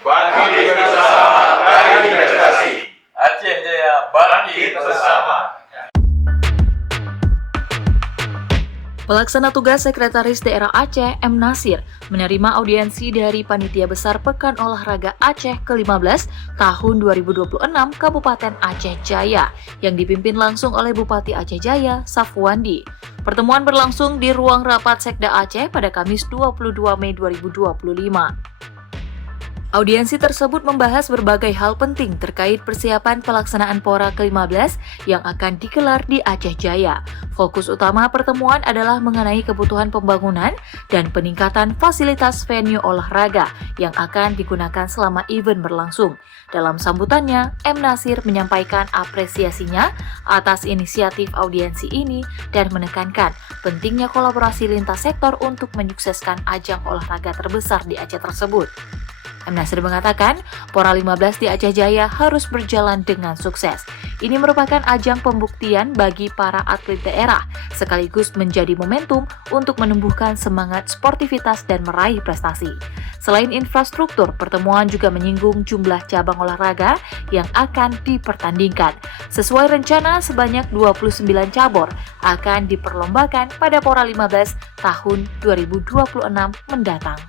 Bangkit bersama, raih prestasi. Aceh Jaya bangkit bersama. Pelaksana tugas Sekretaris Daerah Aceh, M. Nasir, menerima audiensi dari Panitia Besar Pekan Olahraga Aceh ke-15 tahun 2026 Kabupaten Aceh Jaya yang dipimpin langsung oleh Bupati Aceh Jaya, Safwandi. Pertemuan berlangsung di ruang rapat Sekda Aceh pada Kamis 22 Mei 2025. Audiensi tersebut membahas berbagai hal penting terkait persiapan pelaksanaan Pora ke-15 yang akan digelar di Aceh Jaya. Fokus utama pertemuan adalah mengenai kebutuhan pembangunan dan peningkatan fasilitas venue olahraga yang akan digunakan selama event berlangsung. Dalam sambutannya, M. Nasir menyampaikan apresiasinya atas inisiatif audiensi ini dan menekankan pentingnya kolaborasi lintas sektor untuk menyukseskan ajang olahraga terbesar di Aceh tersebut. M. Nasir mengatakan, Pora 15 di Aceh Jaya harus berjalan dengan sukses. Ini merupakan ajang pembuktian bagi para atlet daerah, sekaligus menjadi momentum untuk menumbuhkan semangat sportivitas dan meraih prestasi. Selain infrastruktur, pertemuan juga menyinggung jumlah cabang olahraga yang akan dipertandingkan. Sesuai rencana, sebanyak 29 cabur akan diperlombakan pada Pora 15 tahun 2026 mendatang.